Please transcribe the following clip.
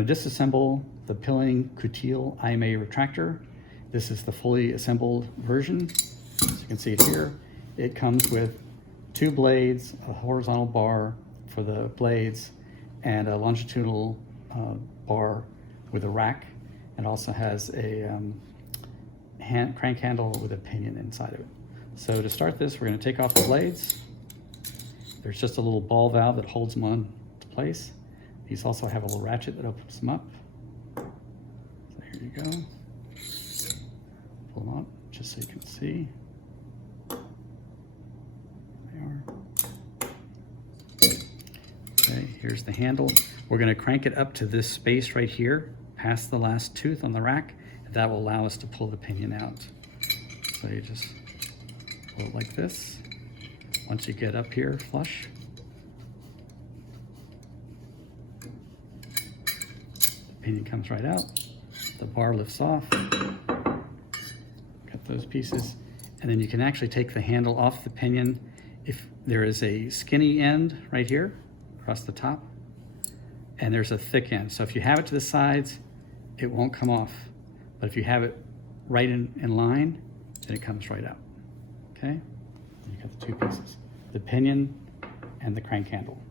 going to disassemble the Pilling Couetil IMA Retractor. This is the fully assembled version. As you can see it here, it comes with 2 blades, a horizontal bar for the blades, and a longitudinal bar with a rack. It also has a crank handle with a pinion inside of it. So to start this, we're going to take off the blades. There's just a little ball valve that holds them on to place. These also have a little ratchet that opens them up. So here you go. Pull them up just so you can see. There they are. Okay, here's the handle. We're going to crank it up to this space right here, past the last tooth on the rack. That will allow us to pull the pinion out. So you just pull it like this. Once you get up here flush, the pinion comes right out. The bar lifts off. Got those pieces. And then you can actually take the handle off the pinion if there is a skinny end right here across the top, and there's a thick end. So if you have it to the sides, it won't come off. But if you have it right in line, then it comes right out, okay? You got the 2 pieces, the pinion and the crank handle.